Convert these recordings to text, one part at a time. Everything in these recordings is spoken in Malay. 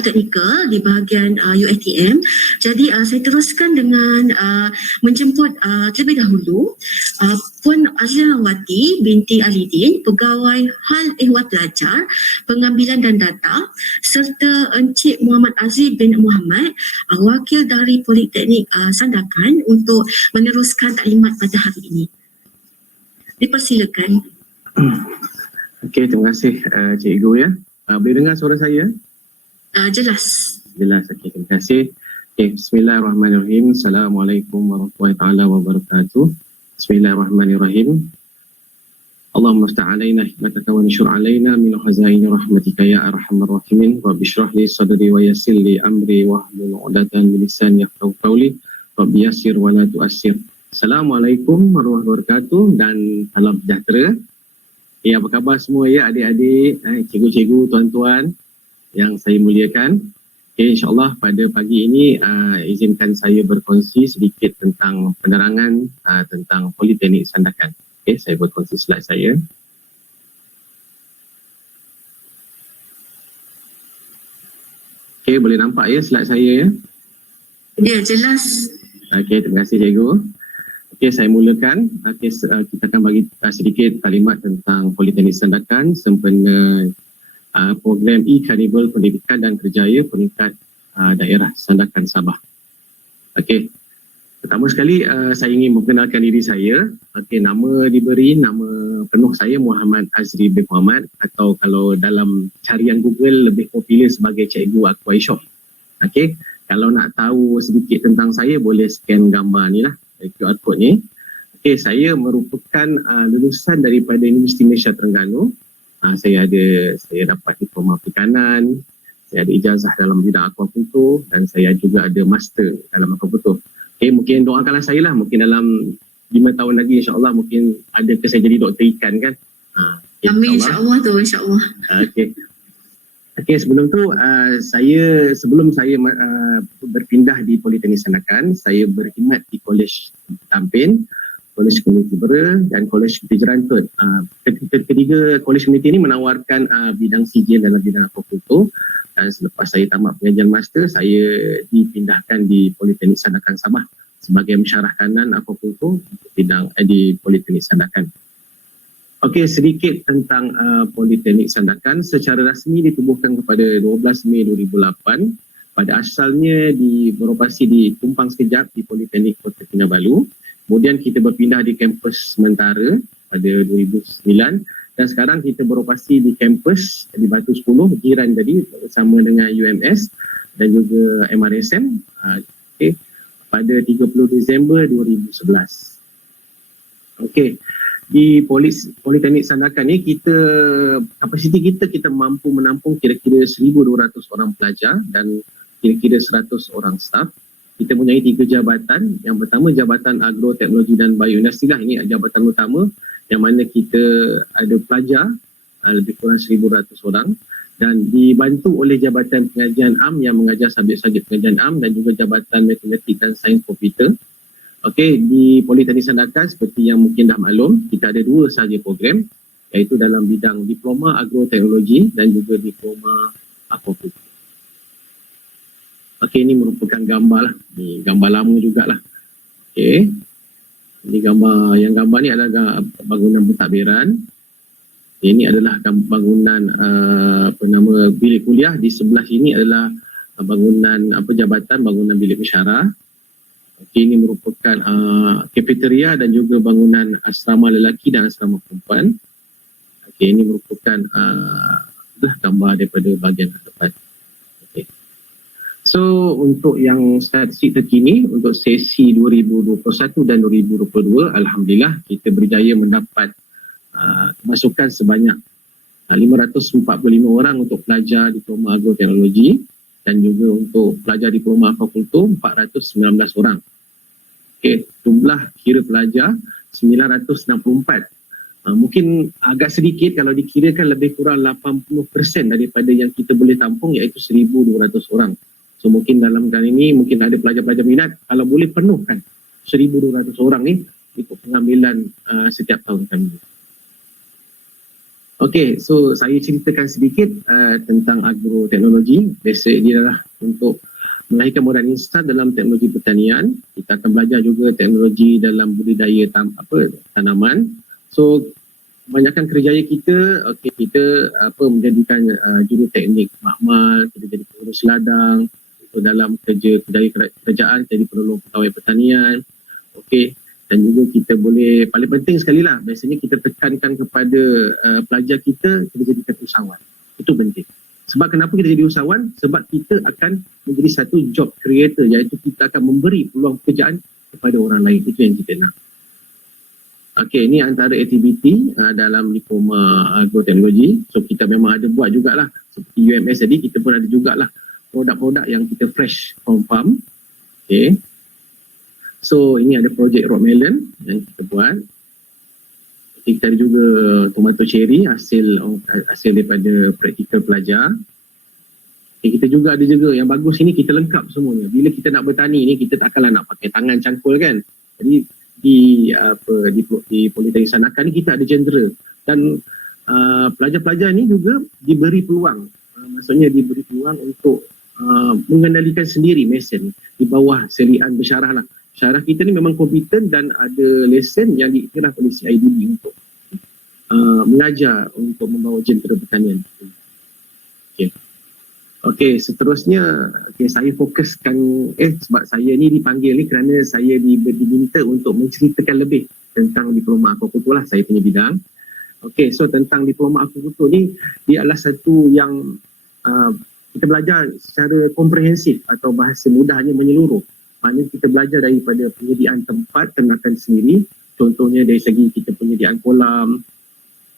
teknikal di bahagian UiTM. Jadi saya teruskan dengan menjemput terlebih dahulu Puan Azlilawati binti Alidin, Pegawai Hal Ehwal Pelajar, Pengambilan dan Data, serta Encik Muhammad Aziz bin Muhammad, wakil dari Politeknik Sandakan untuk meneruskan taklimat pada hari ini. Dipersilakan. Okey, terima kasih Cikgu ya. Boleh dengar suara saya? Jelas. Jelas, okey, terima kasih. Okay, bismillahirrahmanirrahim. Assalamualaikum warahmatullahi wabarakatuh. Bismillahirrahmanirrahim. Allahumma ftah alaina hikmataka wa nishur alaina min khazaini rahmatika ya arhamar rahimin. Rabbi shrah li sadri wa yassir li amri wahlul 'uqdatam min lisani yafqahu qawli. Rabbi yassir wa la tu'assir. Assalamualaikum warahmatullahi wabarakatuh dan salam sejahtera. Ya, apa khabar semua ya adik-adik, cikgu-cikgu, tuan-tuan yang saya muliakan. Okay, insyaAllah pada pagi ini izinkan saya berkongsi sedikit tentang penerangan tentang Politeknik Sandakan. Okay, saya berkongsi slide saya. Okay, boleh nampak ya slide saya ya? Ya, jelas. Okay, terima kasih cikgu. Okay, saya mulakan. Okay, kita akan bagi sedikit kalimat tentang Politeknik Sandakan sempena program e-Carnival Pendidikan dan Kerjaya peringkat daerah Sandakan Sabah. Okey. Pertama sekali saya ingin memperkenalkan diri saya. Okey, nama diberi, nama penuh saya Muhammad Azri bin Muhammad, atau kalau dalam carian Google lebih popular sebagai Cikgu Aku Aisyah. Okey, kalau nak tahu sedikit tentang saya boleh scan gambar ni lah, QR code ni. Okey, saya merupakan lulusan daripada Universiti Malaysia Terengganu. Saya dapat diploma perikanan, saya ada ijazah dalam bidang aquaculture dan saya juga ada master dalam aquaculture. Okay, mungkin doakanlah saya lah, mungkin dalam 5 tahun lagi insyaAllah mungkin ada ke saya jadi doktor ikan kan. Okay, amin, insyaAllah tu, insyaAllah. Okay, sebelum tu sebelum saya berpindah di Politeknik Sandakan, saya berkhidmat di Kolej Tampin, Kolej Komuniti Bera dan Kolej Komuniti Jerantut. Ketiga kolej komuniti ini menawarkan bidang sijil dalam bidang aquaculture. Dan selepas saya tamat pengajian master, saya dipindahkan di Politeknik Sandakan Sabah sebagai mensyarah kanan aquaculture bidang di Politeknik Sandakan. Okey, sedikit tentang Politeknik Sandakan. Secara rasmi ditubuhkan pada 12 Mei 2008. Pada asalnya beroperasi di Tumpang Sekejap di Politeknik Kota Kinabalu. Kemudian kita berpindah di kampus sementara pada 2009 dan sekarang kita beroperasi di kampus di Batu 10, jiran tadi bersama dengan UMS dan juga MRSM pada 30 Disember 2011. Okey, di Politeknik Sandakan ni kapasiti kita mampu menampung kira-kira 1,200 orang pelajar dan kira-kira 100 orang staf. Kita mempunyai 3 jabatan. Yang pertama Jabatan Agroteknologi dan Bioindustri lah. Ini jabatan utama yang mana kita ada pelajar lebih kurang 1,200 orang dan dibantu oleh Jabatan Pengajian Am yang mengajar subjek-subjek pengajian am dan juga Jabatan Matematik dan Sains Komputer. Okey, di Politeknik Sandakan seperti yang mungkin dah maklum, kita ada 2 sahaja program, iaitu dalam bidang Diploma Agroteknologi dan juga Diploma Aquaculture. Okey, ini merupakan gambar lah. Ini gambar lama jugalah. Okey. Ini gambar ni adalah bangunan pentadbiran. Ini adalah bangunan bilik kuliah. Di sebelah sini adalah bangunan jabatan, bangunan bilik mesyarah. Okey, ini merupakan kafeteria dan juga bangunan asrama lelaki dan asrama perempuan. Okey, ini merupakan gambar daripada bahagian ke depan. So untuk yang statistik terkini untuk sesi 2021 dan 2022, Alhamdulillah kita berjaya mendapat masukan sebanyak 545 orang untuk pelajar Diploma Agroteknologi dan juga untuk pelajar Diploma Aquaculture 419 orang. Okey, jumlah kira pelajar 964. Mungkin agak sedikit kalau dikirakan lebih kurang 80% daripada yang kita boleh tampung iaitu 1,200 orang. So mungkin dalam kali ini mungkin ada pelajar-pelajar minat, kalau boleh penuhkan 1,200 orang ni ikut pengambilan setiap tahun kami. Okey, so saya ceritakan sedikit tentang agroteknologi. Basic dia adalah untuk melahirkan modal instan dalam teknologi pertanian. Kita akan belajar juga teknologi dalam budidaya tanaman. So kebanyakan kerjaya kita, kita menjadikan juruteknik mahmal, kita jadi pengurus ladang, itu dalam kerjaan jadi penolong pegawai pertanian. Okey, dan juga kita boleh, paling penting sekali lah, biasanya kita tekankan kepada pelajar kita jadikan usahawan. Itu penting. Sebab kenapa kita jadi usahawan? Sebab kita akan menjadi satu job creator, iaitu kita akan memberi peluang pekerjaan kepada orang lain. Itu yang kita nak. Okey, ini antara aktiviti dalam diploma agroteknologi. So kita memang ada buat jugalah. Seperti UMS tadi, kita pun ada jugalah produk-produk yang kita fresh from farm. Okey. So ini ada projek rock melon yang kita buat. Kita ada juga tomato cherry hasil daripada praktikal pelajar. Kita juga ada juga yang bagus ini, kita lengkap semuanya. Bila kita nak bertani ni, kita takkanlah nak pakai tangan cangkul kan. Jadi di Politeknik Sanakan ni kita ada jendera dan pelajar-pelajar ni juga diberi peluang. Maksudnya diberi peluang untuk mengendalikan sendiri mesin di bawah selian bersyarah lah. Syarah kita ni memang kompeten dan ada lesen yang diiktiraf oleh CIDB untuk mengajar untuk membawa jentera pertanian. Okey, seterusnya saya fokuskan sebab saya ni dipanggil ni kerana saya diminta untuk menceritakan lebih tentang diploma akukultur lah, saya punya bidang. Okey, so tentang diploma akukultur ni dia adalah satu yang kita belajar secara komprehensif atau bahasa mudahnya menyeluruh. Maknanya kita belajar daripada penyediaan tempat ternakan sendiri, contohnya dari segi kita penyediaan kolam,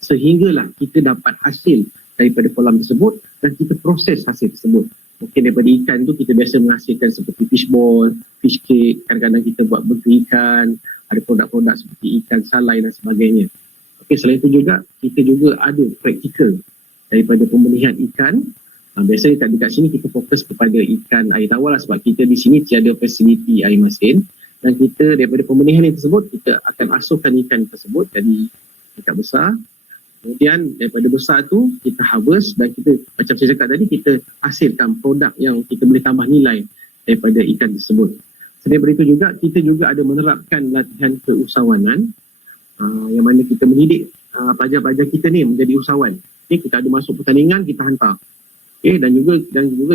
sehinggalah kita dapat hasil daripada kolam tersebut dan kita proses hasil tersebut. Mungkin daripada ikan tu kita biasa menghasilkan seperti fish ball, fish cake, kadang-kadang kita buat burger ikan, ada produk-produk seperti ikan salai dan sebagainya. Okey, selain itu juga kita juga ada praktikal daripada pembenihan ikan. Biasanya dekat sini kita fokus kepada ikan air tawar lah, sebab kita di sini tiada fasiliti air masin, dan kita daripada pembenihan tersebut kita akan asuhkan ikan tersebut jadi tingkat besar. Kemudian daripada besar tu kita harvest dan kita, macam saya cakap tadi, kita hasilkan produk yang kita boleh tambah nilai daripada ikan tersebut. Selain daripada itu juga kita juga ada menerapkan latihan keusahawanan yang mana kita mendidik pelajar-pelajar kita ni menjadi usahawan. Kita ada masuk pertandingan, kita hantar. Dan juga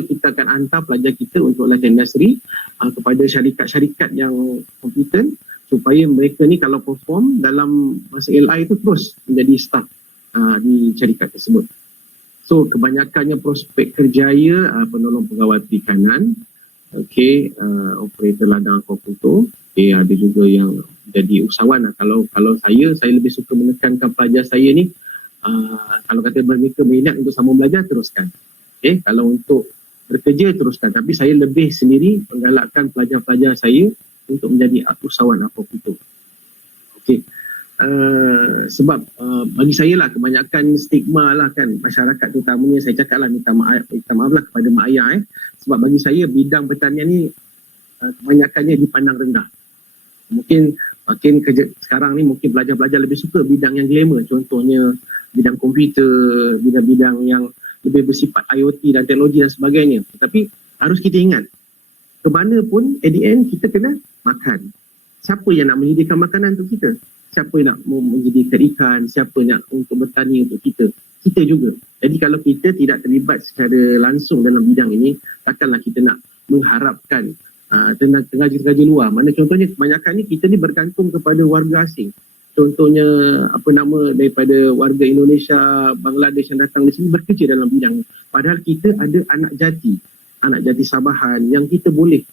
kita akan hantar pelajar kita untuk latihan industri kepada syarikat-syarikat yang kompeten supaya mereka ni kalau perform dalam masa LI tu terus menjadi staff di syarikat tersebut. So kebanyakannya prospek kerjaya penolong pegawai perikanan, operator ladang akukultur, ada juga yang jadi usahawan. Kalau saya lebih suka menekankan pelajar saya ni, kalau kata mereka minat untuk sama belajar, teruskan. Kalau untuk bekerja, teruskan. Tapi saya lebih sendiri menggalakkan pelajar-pelajar saya untuk menjadi usahawan akukultur. Sebab bagi saya lah, kebanyakan stigma lah kan, masyarakat terutamanya, saya cakap lah, minta maaf lah kepada mak ayah. Sebab bagi saya bidang pertanian ni kebanyakannya dipandang rendah. Mungkin sekarang ni mungkin pelajar-pelajar lebih suka bidang yang glamour, contohnya bidang komputer, bidang-bidang yang lebih bersifat IoT dan teknologi dan sebagainya. Tapi harus kita ingat, ke mana pun at the end kita kena makan. Siapa yang nak menyediakan makanan untuk kita? Siapa yang nak menjadikan ikan? Siapa yang nak untuk bertani untuk kita? Kita juga. Jadi kalau kita tidak terlibat secara langsung dalam bidang ini, takkanlah kita nak mengharapkan tenaga-tenaga luar. Mana contohnya kebanyakan ni kita ni bergantung kepada warga asing. Contohnya daripada warga Indonesia, Bangladesh yang datang di sini bekerja dalam bidang. Padahal kita ada anak jati Sabahan yang kita boleh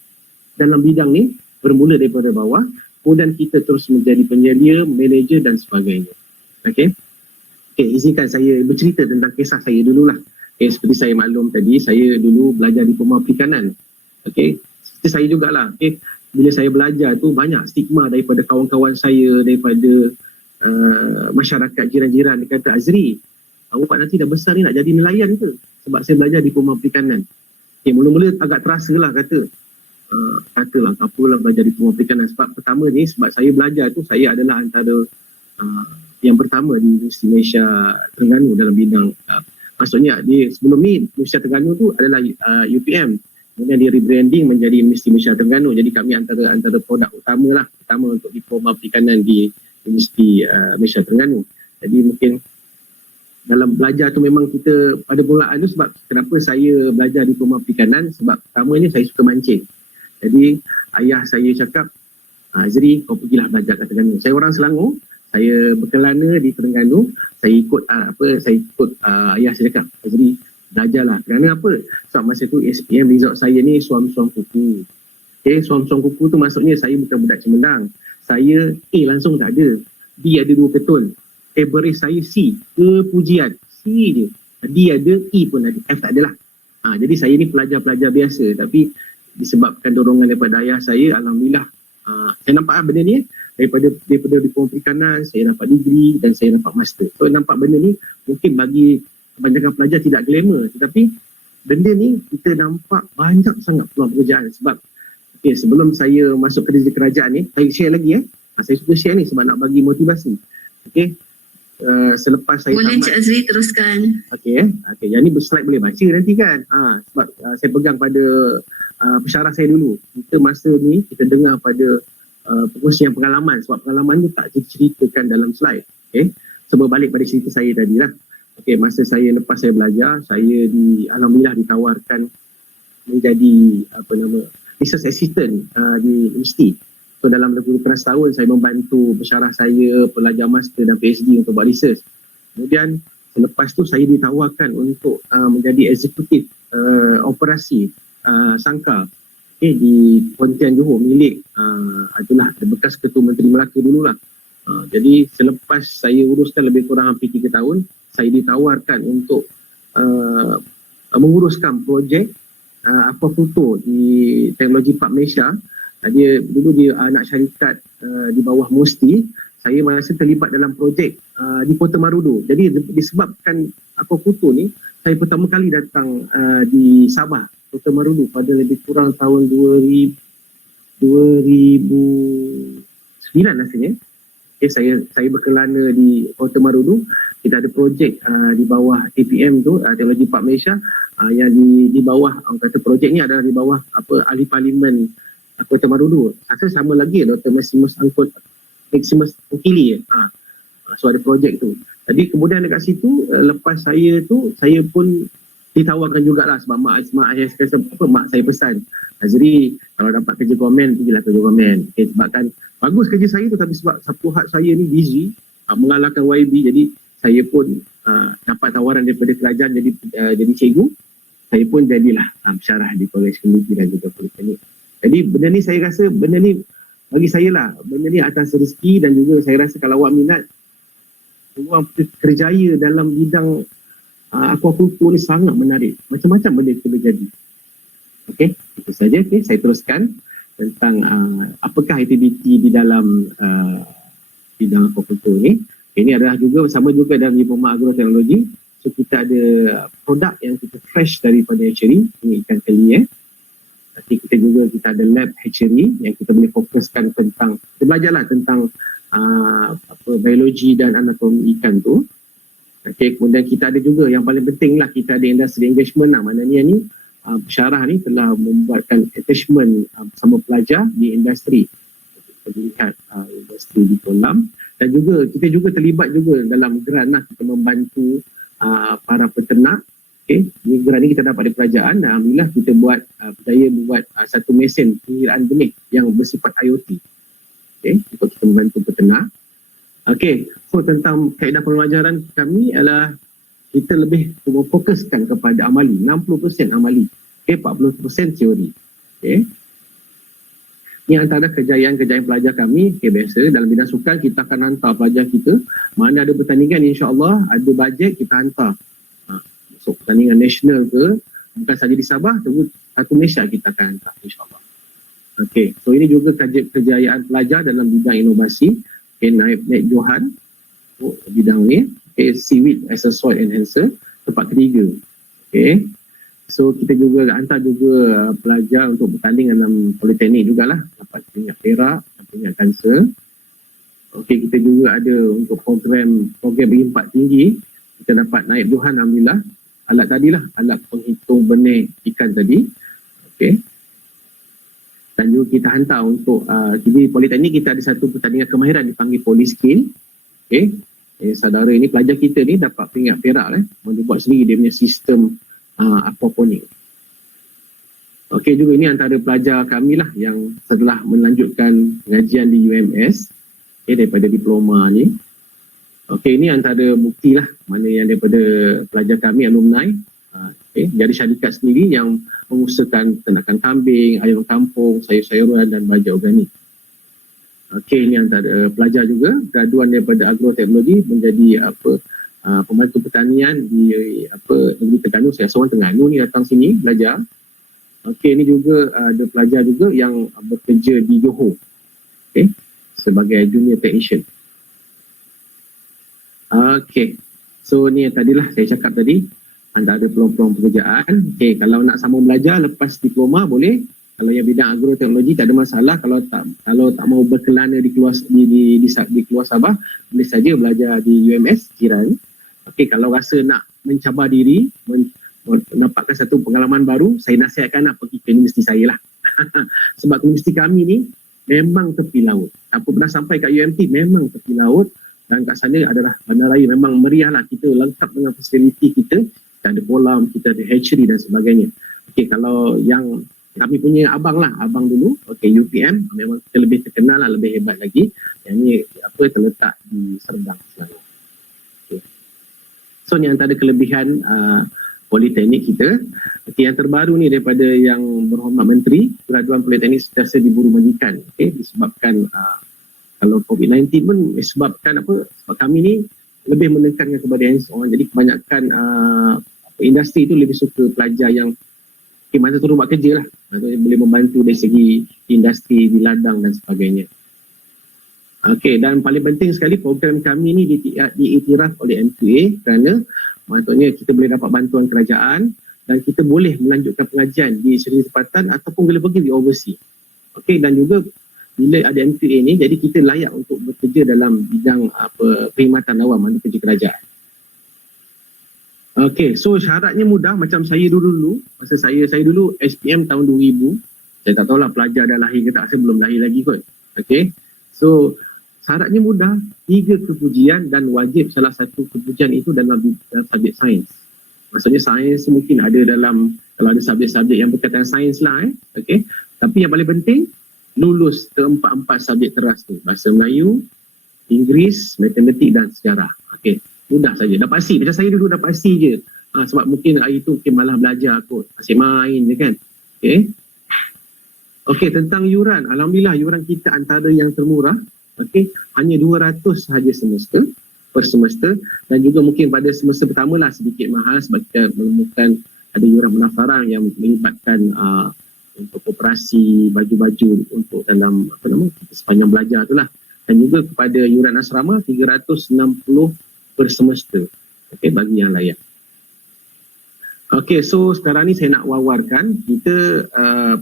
dalam bidang ni bermula daripada bawah, kemudian kita terus menjadi penyelia, manager dan sebagainya. Okey, izinkan saya bercerita tentang kisah saya dululah. Seperti saya maklum tadi, saya dulu belajar diploma perikanan. Seperti saya jugalah. Bila saya belajar tu banyak stigma daripada kawan-kawan saya, daripada masyarakat jiran-jiran. Dia kata, Azri, awak nanti dah besar ni nak jadi nelayan ke? Sebab saya belajar diploma perikanan. Mula-mula agak terasa lah katalah apalah belajar diploma perikanan. Sebab pertama ni, sebab saya belajar tu, saya adalah antara yang pertama di Universiti Malaysia Terengganu dalam bidang maksudnya sebelum ni Universiti Terengganu tu adalah UPM, kemudian dia rebranding menjadi Universiti Malaysia Terengganu. Jadi kami antara produk utama untuk diploma perikanan di Universiti Malaysia Terengganu. Jadi mungkin dalam belajar tu memang kita pada mulaan tu, sebab kenapa saya belajar diploma perikanan, sebab pertamanya saya suka mancing. Jadi ayah saya cakap, Azri, kau pergilah belajar kat Terengganu. Saya orang Selangor, saya berkelana di Terengganu, saya ikut ayah saya cakap, Azri, belajarlah. Kerana apa? Sebab masa tu SPM result saya ni suam-suam kuku. Okay, suam-suam kuku tu maksudnya saya bukan budak Cemendang. Saya A langsung tak ada. B ada 2 ketul. Average saya C, kepujian. C je. D ada, E pun ada, F tak adalah. Jadi saya ni pelajar-pelajar biasa, tapi disebabkan dorongan daripada ayah saya, alhamdulillah, saya nampak benda ni daripada diploma perikanan, saya dapat degree dan saya dapat master. So nampak benda ni mungkin bagi kebanyakan pelajar tidak glamour, tetapi benda ni kita nampak banyak sangat peluang pekerjaan. Sebab sebelum saya masuk kerja kerajaan ni, saya share lagi saya suka share ni sebab nak bagi motivasi. Selepas saya boleh Cik Azri teruskan. Yang ni slide boleh baca nanti kan. Sebab saya pegang pada pensyarah saya dulu. Kita masa ni kita dengar pada pengurusi yang pengalaman, sebab pengalaman tu tak diceritakan dalam slide. So berbalik pada cerita saya tadi lah. Masa lepas saya belajar, saya alhamdulillah ditawarkan menjadi research assistant di universiti. So dalam lebih kurang setahun saya membantu pensyarah saya, pelajar master dan PhD untuk buat research. Kemudian selepas tu saya ditawarkan untuk menjadi eksekutif operasi sangkar di Pontian Johor milik itulah bekas Ketua Menteri Melaka dululah. Jadi selepas saya uruskan lebih kurang hampir 3 tahun, saya ditawarkan untuk menguruskan projek aquaculture di Teknologi Park Malaysia. Dia anak syarikat di bawah Musti. Saya masa terlibat dalam projek di Kota Marudu. Jadi disebabkan aquaculture ni, saya pertama kali datang di Sabah, Kota Marudu pada lebih kurang tahun 2009 rasanya. Saya berkelana di Kota Marudu. Kita ada projek di bawah TPM tu, Teknologi Park Malaysia, yang di bawah kata projek ni adalah di bawah ahli parlimen Kota Marudu. Rasa sama lagi Dr. Maximus Angkili. So ada projek tu. Jadi kemudian dekat situ, lepas saya tu, saya pun ditawarkan jugalah sebab mak saya pesan, Azri, kalau dapat kerja komen, pergilah kerja komen. Sebabkan bagus kerja saya tu, tapi sebab satu hak saya ni busy, mengalahkan YB, jadi saya pun dapat tawaran daripada kerajaan jadi cikgu. Saya pun jadilah pensyarah di Kolej Komuniti dan juga Politeknik. Jadi benda ni saya rasa, benda ni bagi saya lah, benda ni atas rezeki, dan juga saya rasa kalau awak minat, peluang kerjaya dalam bidang aquaculture ni sangat menarik. Macam-macam benda kita boleh jadi. Itu saja. Saya teruskan tentang apakah aktiviti di dalam bidang aquaculture ni. Ini adalah juga sama juga dalam diploma agroteknologi. So kita ada produk yang kita fresh daripada hatchery, ini ikan teli. Nanti kita ada lab hatchery yang kita boleh fokuskan tentang, kita belajarlah tentang biologi dan anatomi ikan tu. Kemudian kita ada juga yang paling penting lah, kita ada industry engagement lah. Maknanya ni pensyarah ni telah membuatkan attachment bersama pelajar di industri. Kita lihat industri di kolam, dan juga kita juga terlibat juga dalam geran lah, kita membantu para peternak. Ini geran ni kita dapat dari kerajaan, dan alhamdulillah kita berjaya membuat satu mesin pengiraan benih yang bersifat IoT. Untuk kita membantu peternak. So tentang kaedah pembelajaran kami adalah kita lebih fokuskan kepada amali, 60% amali, 40% teori. Ini antara kejayaan-kejayaan pelajar kami. Biasa dalam bidang sukan kita akan hantar pelajar kita, mana ada pertandingan, insya-Allah ada bajet kita hantar. So pertandingan nasional ke, bukan saja di Sabah, tapi satu Malaysia kita akan hantar, insya-Allah. So ini juga kejayaan pelajar dalam bidang inovasi. Naik Johan bidang ni. Seaweed as a soil enhancer, tempat ketiga. So kita juga hantar juga pelajar untuk bertanding dalam politeknik jugalah, dapat peringkat perak dan peringkat kanser. Okey, kita juga ada untuk program berimpak tinggi, kita dapat naik Tuhan alhamdulillah. Alat tadilah, alat penghitung benih ikan tadi. Okey. Dan juga kita hantar untuk di Politeknik kita ada satu pertandingan kemahiran dipanggil Poliskill. Okey. Saudara ini, pelajar kita ni dapat peringkat perak dia buat sendiri dia punya sistem aquaponik. Okey, juga ini antara pelajar kami lah yang setelah melanjutkan pengajian di UMS, daripada diploma ni. Okey, ini antara bukti lah mana yang daripada pelajar kami alumni dari syarikat sendiri yang mengusahakan ternakan kambing, ayam kampung, sayur-sayuran dan baja organik. Okey, ini antara pelajar juga graduan daripada agroteknologi menjadi pembantu pertanian di negeri Terengganu. Saya seorang Terengganu ni datang sini belajar. Okey, ini juga ada pelajar juga yang bekerja di Johor. Okey, sebagai junior technician. Okey. So ni tadilah saya cakap tadi antara peluang-peluang pekerjaan. Okey, kalau nak sambung belajar lepas diploma boleh. Kalau yang bidang agroteknologi tak ada masalah. Kalau tak mau berkelana di keluar Sabah, boleh saja belajar di UMS jiran. Okey, kalau rasa nak mencabar diri, mendapatkan satu pengalaman baru, saya nasihatkan nak pergi ke universiti saya lah. Sebab universiti kami ni memang tepi laut. Apa pernah sampai kat UMT memang tepi laut, dan kat sana adalah bandaraya memang meriah lah. Kita lengkap dengan fasiliti kita. Kita ada kolam, kita ada hatchery dan sebagainya. Okey, kalau yang kami punya abang dulu, okey, UPM memang kita lebih terkenal lah, lebih hebat lagi. Yang ni terletak di Serdang Selangor. Okay. So ni antara kelebihan Politeknik kita. Okay, yang terbaru ni daripada yang berhormat Menteri, graduan Politeknik sentiasa diburu majikan. Okay, disebabkan kalau COVID-19 pun disebabkan sebab kami ni lebih menekankan kepada hands-on. Jadi kebanyakan industri itu lebih suka pelajar yang mana turun buat kerja lah. Maksudnya boleh membantu dari segi industri di ladang dan sebagainya. Okey, dan paling penting sekali program kami ni diiktiraf oleh M2A kerana maksudnya kita boleh dapat bantuan kerajaan dan kita boleh melanjutkan pengajian di suri tempatan ataupun bila pergi di overseas. Okey, dan juga bila ada M2A ni, jadi kita layak untuk bekerja dalam bidang perkhidmatan awam, mana kerja kerajaan. Okey, so syaratnya mudah macam saya dulu. Masa saya dulu SPM tahun 2000. Saya tak tahulah pelajar dah lahir ke tak, saya belum lahir lagi kot. Okey. So syaratnya mudah, 3 kepujian dan wajib salah satu kepujian itu dalam subjek sains. Maksudnya sains mungkin ada dalam, kalau ada subjek-subjek yang berkaitan sains lah okey. Tapi yang paling penting lulus keempat-empat subjek teras tu. Bahasa Melayu, Inggeris, matematik dan sejarah. Okey. Mudah saja. Dapat C. Macam saya dulu dapat C je. Sebab mungkin hari tu malah belajar kot. Asyik main je kan. Okay. Okay, tentang yuran. Alhamdulillah yuran kita antara yang termurah. Okay. Hanya 200 sahaja per semester. Dan juga mungkin pada semester pertama lah sedikit mahal sebab kita menemukan ada yuran pendaftaran yang melibatkan untuk koperasi, baju-baju untuk dalam sepanjang belajar tu lah. Dan juga kepada yuran asrama 360 per semester. Okey, bagi yang layak. Okey, so sekarang ni saya nak wawarkan kita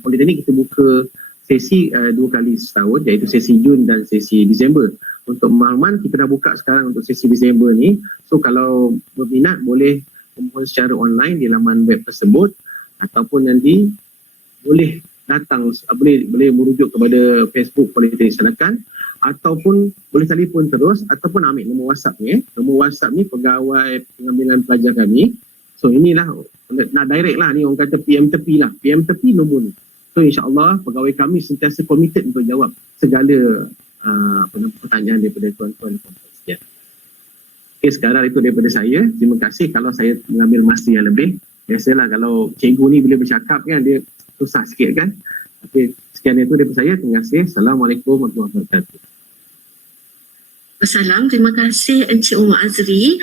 Politeknik kita buka sesi 2 kali setahun, iaitu sesi Jun dan sesi Disember. Untuk pemahaman kita dah buka sekarang untuk sesi Disember ni. So kalau berminat boleh memohon secara online di laman web tersebut ataupun nanti boleh datang, boleh merujuk kepada Facebook Politeknik Sanakan ataupun boleh telefon terus ataupun ambil nombor WhatsApp ni. Nombor WhatsApp ni pegawai pengambilan pelajar kami. So inilah nak direct lah ni, orang kata PM tepi lah. PM tepi nombor ni. So insyaAllah pegawai kami sentiasa committed untuk jawab segala pertanyaan daripada tuan-tuan. Sekian. Okay, sekarang itu daripada saya. Terima kasih kalau saya mengambil masa yang lebih. Biasalah kalau cikgu ni bila bercakap kan dia susah sikit kan. Okay, sekian itu daripada saya. Terima kasih. Assalamualaikum warahmatullahi wabarakatuh. Assalam, terima kasih Encik Umar Azri.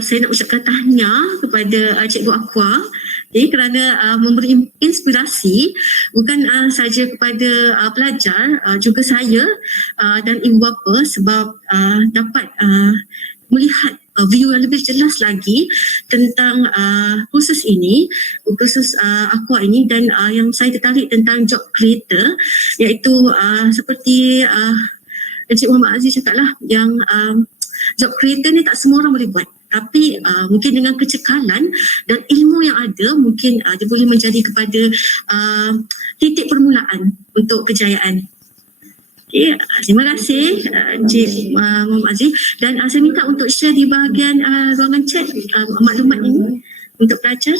Saya nak ucapkan tahniah kepada Cikgu Aqua kerana memberi inspirasi bukan saja kepada pelajar, juga saya dan ibu bapa sebab dapat melihat view yang lebih jelas lagi tentang kursus ini, kursus Aqua ini, dan yang saya tertarik tentang job creator, iaitu seperti Encik Muhammad Aziz cakap lah yang job creator ni tak semua orang boleh buat. Tapi mungkin dengan kecekalan dan ilmu yang ada, mungkin dia boleh menjadi kepada titik permulaan untuk kejayaan. Okay, terima kasih Encik Muhammad Aziz, dan saya minta untuk share di bahagian ruangan chat maklumat ini untuk pelajar.